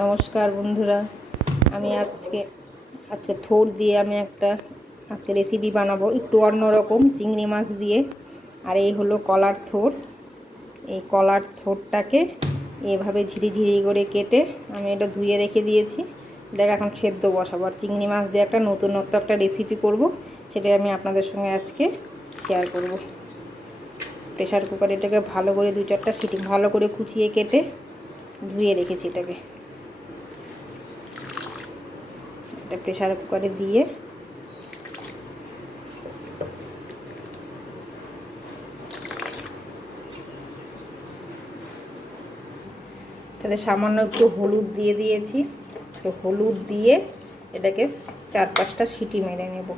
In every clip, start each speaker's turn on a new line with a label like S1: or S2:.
S1: নমস্কার বন্ধুরা। আমি আজকে আজকে থোর দিয়ে আমি একটা আজকে রেসিপি বানাবো একটু অন্যরকম চিংড়ি মাছ দিয়ে। আর এই হলো কলার থোর। এই কলার থোরটাকে এভাবে ঝিরিঝিরি করে কেটে আমি এটা ধুয়ে রেখে দিয়েছি। এটাকে এখন সেদ্ধ বসাবো। আর চিংড়ি মাছ দিয়ে একটা নতুনত্ব একটা রেসিপি করব সেটাই আমি আপনাদের সঙ্গে আজকে শেয়ার করব। প্রেশার কুকারে এটাকে ভালো করে দু চারটা সিটি, ভালো করে কুচিয়ে কেটে ধুয়ে রেখেছি এটাকে। এটা প্রেশার কুকারে দিয়ে এটাতে সামান্য একটু হলুদ দিয়ে দিয়েছি। তো হলুদ দিয়ে এটাকে চার পাঁচটা সিটি মেরে নেব।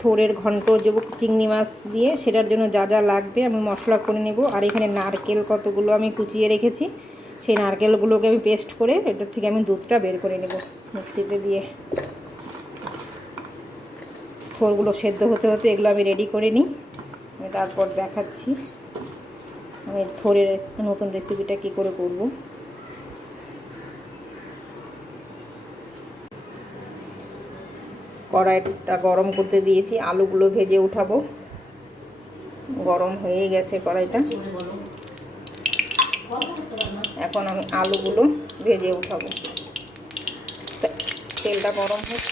S1: থোরের ঘন্ট দেবো চিংড়ি মাছ দিয়ে, সেটার জন্য যা যা লাগবে আমি মশলা করে নেব। আর এখানে নারকেল কতগুলো আমি কুচিয়ে রেখেছি। সেই নারকেলগুলোকে আমি পেস্ট করে এটার থেকে আমি দুধটা বের করে নেব মিক্সিতে দিয়ে। থোরগুলো সেদ্ধ হতে হতে এগুলো আমি রেডি করে নিই। আমি তারপর দেখাচ্ছি আমি থোরের নতুন রেসিপিটা কি করে করব। কড়াইটা গরম করতে দিয়েছি, আলুগুলো ভেজে উঠাবো। গরম হয়ে গেছে কড়াইটা। এখন আমি আলুগুলো ভেজে উঠাবো। তেলটা গরম হোক।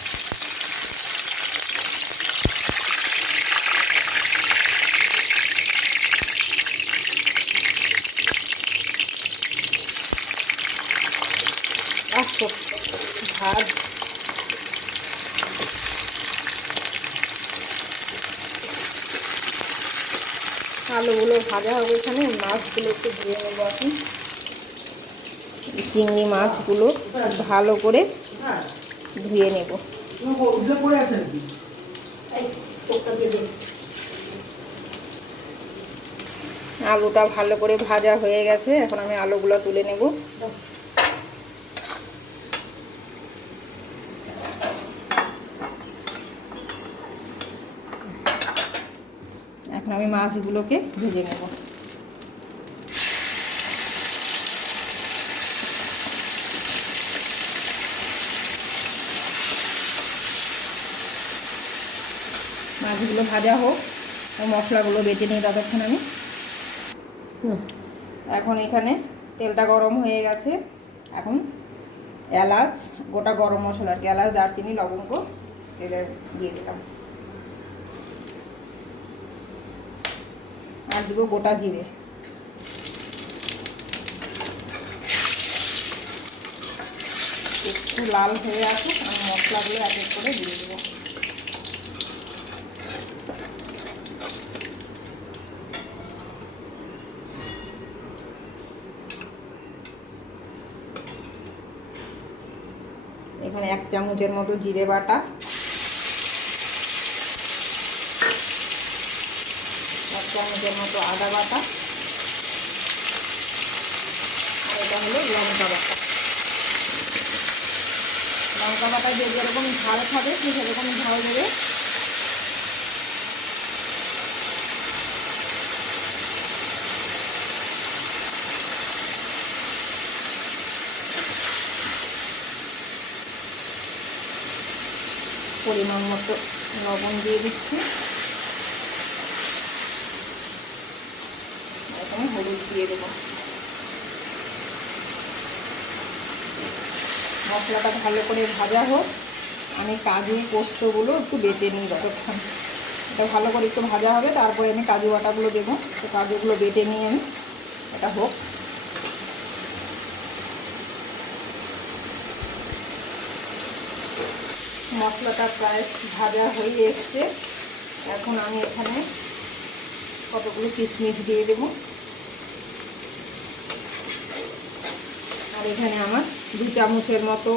S1: ভাত। আলুগুলো ভাজা হবে এখানে, মাছগুলো একটু ধুয়ে নেব এখন। চিংড়ি মাছগুলো ভালো করে ধুয়ে নেব। আলুটা ভালো করে ভাজা হয়ে গেছে, এখন আমি আলুগুলো তুলে নেব। এখন আমি মাছগুলোকে ভেজে নেব। মাছগুলো ভাজা হোক মশলাগুলো বেটে নিই ততক্ষণ আমি। এখন এখানে তেলটা গরম হয়ে গেছে। এখন এলাচ গোটা গরম মশলা আর কি এলাচ দারচিনি লবঙ্গ এদের দিয়ে দিলাম। আর দিব গোটা জিরে। একটু লাল হয়ে আসুক আমি মশলাগুলো এক এক করে দিয়ে দেবো এখানে এক চামচের মতো জিরে বাটা। এক চামচের মতো আদা বাটা। এটা হলো লঙ্কা বাটা। লঙ্কা বাটা যে যেরকম ঝাল খাবে সে সেরকম ঝাল দেবে। পরিমাণ মতো লবণ দিয়ে দিচ্ছি। এখন হলুদ দিয়ে দেবো। মশলাটা ভালো করে ভাজা হোক। আমি কাজু পোস্তগুলো একটু বেটে নিই যতক্ষণ। এটা ভালো করে একটু ভাজা হবে, তারপরে আমি কাজু বাটাগুলো দেবো। তো কাজুগুলো বেটে নিয়ে আমি এটা হোক। মশলাটা প্রায় ভাজা হয়ে এসছে। এখন আমি এখানে কতগুলো কিশমিশ দিয়ে দেব। আর এখানে আমার দু চামচের মতো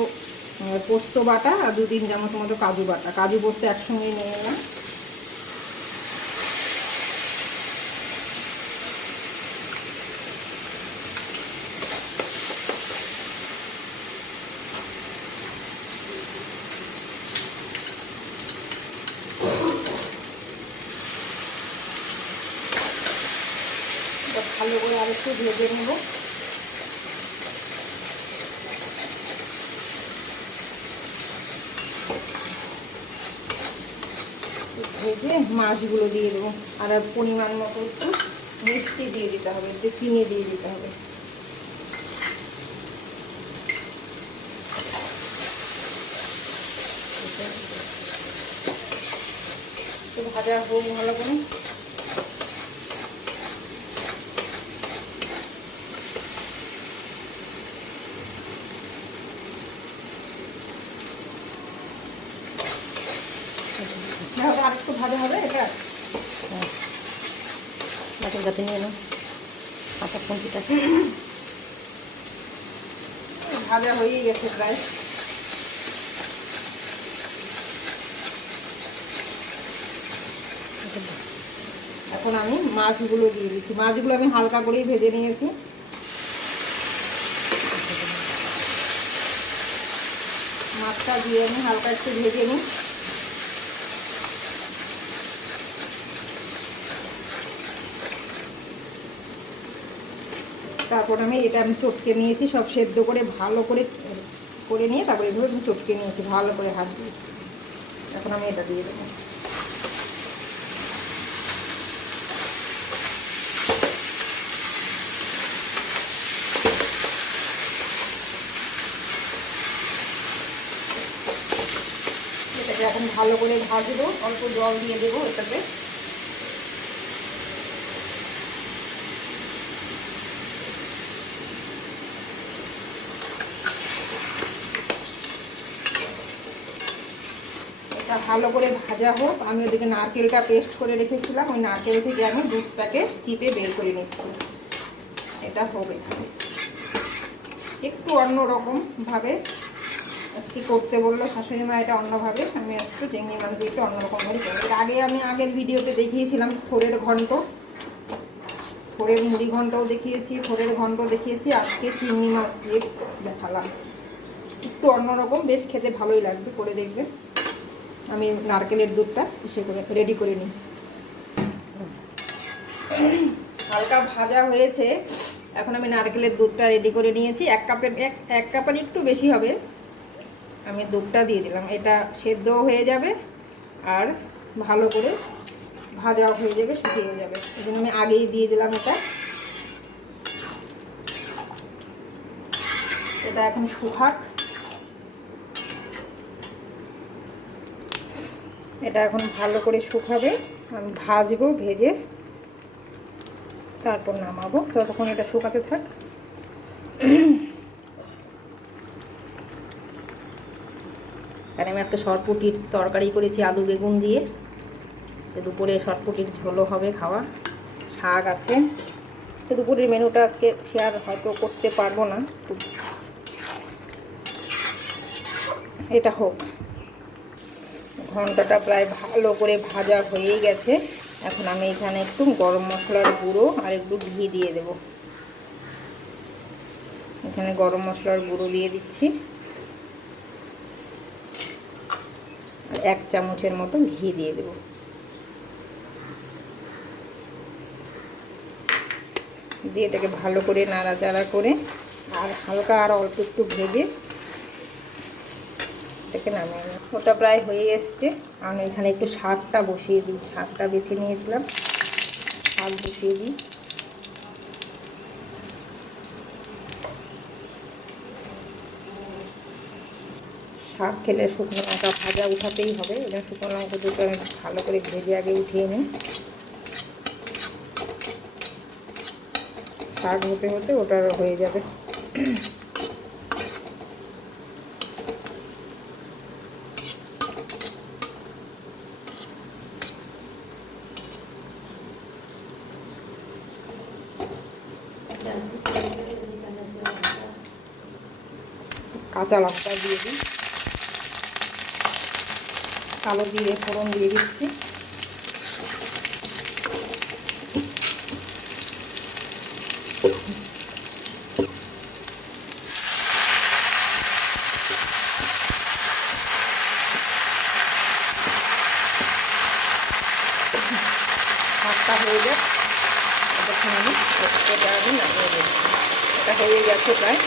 S1: পোস্ত বাটা আর দু তিন চামচ মতো কাজু বাটা। কাজু পোস্ত একসঙ্গেই নিয়ে না তো ভালো করে আর একটু ভেজে নেব। ভেজে মাছগুলো দিয়ে দেবো। আর পরিমাণ মতো একটু মিষ্টি দিয়ে দিতে হবে, একটু চিনি দিয়ে দিতে হবে। ভাজা হোক ভালো করে দেখো আর একটু ভাজা হবে এটা
S2: হ্যাঁ গাতে নিয়ে নাও। কাঁচা পঞ্চিটা
S1: ভাজা হয়েই গেছে প্রায়। এখন আমি মাছগুলো দিয়ে দিচ্ছি। মাছগুলো আমি হালকা করেই ভেজে নিয়েছি। মাছটা দিয়ে আমি হালকা একটু ভেজে নিই। তারপর আমি এটা আমি চটকে নিয়েছি, সব সেদ্ধ করে ভালো করে করে নিয়ে তারপরে এগুলো আমি চটকে নিয়েছি, ভালো করে হাত দিয়ে। এখন আমি এটা দিয়ে দেবো। এটাকে এখন ভালো করে ভাজবো, অল্প জল দিয়ে দেবো এটাতে। ভালো করে ভাজা হোক, আমি ওদিকে নারকেলটা পেস্ট করে রেখেছিলাম, ওই নারকেল থেকে আমি দুধটাকে চিপে বের করে নিচ্ছি। এটা হবে একটু অন্য রকম ভাবে আজকে করতে বলল শাশুড়ি মা এটা অন্যভাবে, আমি একটু চিংড়ি মাছ দিয়ে একটু অন্যরকমভাবে এর আগে আমি আগের ভিডিওতে দেখিয়েছিলাম থোরের ঘন্ট। থোরের মুড়ি ঘন্টও দেখিয়েছি থোরের ঘন্ট দেখিয়েছি, আজকে চিংড়ি মাছ দিয়ে দেখালাম। একটু অন্যরকম, বেশ খেতে ভালোই লাগবে, করে দেখবেন। আমি নারকেলের দুধটা ইসে করে রেডি করে নিই। হালকা ভাজা হয়েছে, এখন আমি নারকেলের দুধটা রেডি করে নিয়েছি। এক কাপের, এক এক কাপের একটু বেশি হবে। আমি দুধটা দিয়ে দিলাম। এটা সেদ্ধও হয়ে যাবে আর ভালো করে ভাজা হয়ে যাবে, শুকিয়ে যাবে। এই জন্য আমি আগেই দিয়ে দিলাম এটা। এটা এখন শুকাক। এটা এখন ভালো করে শুকাবে। আমি ভাজবো, ভেজে তারপর নামাবো। ততক্ষণ এটা শুকাতে থাক। আর আমি আজকে সরপুটির তরকারি করেছি আলু বেগুন দিয়ে। তো দুপুরে সরপুটির ঝোলও হবে খাওয়া। শাক আছে। তো দুপুরের মেনুটা আজকে শেয়ার হয়তো করতে পারব না। এটা হোক। ঘন্টাটা প্রায় ভালো করে ভাজা হয়েই গেছে। এখন আমি এখানে একটু গরম মশলার গুঁড়ো আর একটু ঘি দিয়ে দেব। এখানে গরম মশলার গুঁড়ো দিয়ে দিচ্ছি। এক চামচের মতো ঘি দিয়ে দেব। দিয়ে এটাকে ভালো করে নাড়াচাড়া করে আর হালকা আর অল্প একটু ভেজে এটাকে নামিয়ে নিই। ওটা প্রায় হয়ে এসছে। আমি এখানে একটু শাকটা বসিয়ে দিই। শাকটা বেছে নিয়েছিলাম। শাক বসিয়ে দিই। শাক খেলে শুকনো লঙ্কা ভাজা উঠাতেই হবে। এবং শুকনো লঙ্কা দুটো আমি ভালো করে ভেজে আগে উঠিয়ে নিই। শাক হতে হতে ওটার হয়ে যাবে। কাঁচা লঙ্কা দিয়ে দিই। কালো দিয়ে ফোড়ন দিয়ে দিচ্ছি। ভাতটা হয়ে যাক। এখন আমি এটা আমি নামিয়ে দিচ্ছি এটা হয়ে গেছে প্রায়।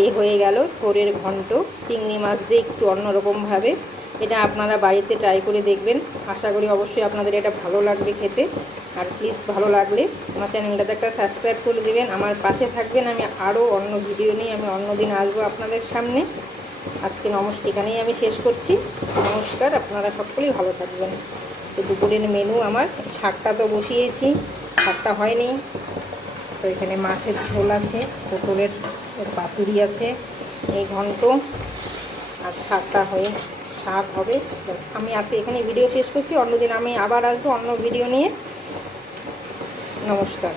S1: এই হয়ে গেল থোরের ঘন্ট। চিংড়ি মাছ দিয়ে একটু অন্যরকমভাবে। এটা আপনারা বাড়িতে ট্রাই করে দেখবেন। আশা করি অবশ্যই আপনাদের এটা ভালো লাগবে খেতে। আর প্লিজ ভালো লাগলে আমার চ্যানেলটাতে একটা সাবস্ক্রাইব করে দেবেন। আমার পাশে থাকবেন আমি আরও অন্য ভিডিও নিয়ে আমি অন্য দিন আসব আপনাদের সামনে। আজকে নমস্কার এখানেই আমি শেষ করছি। নমস্কার, আপনারা সকলেই ভালো থাকবেন। তো দুপুরের মেনু আমার, শাকটা তো বসিয়েছি, শাকটা হয়নি। তো এখানে মাছের ঝোল আছে, পটলের পাতুরি আছে, এই ঘন্ট, আর শাকটা হয়ে শাক হবে। আমি আজকে এখানে ভিডিও শেষ করছি। অন্যদিন আমি আবার আসব অন্য ভিডিও নিয়ে। নমস্কার।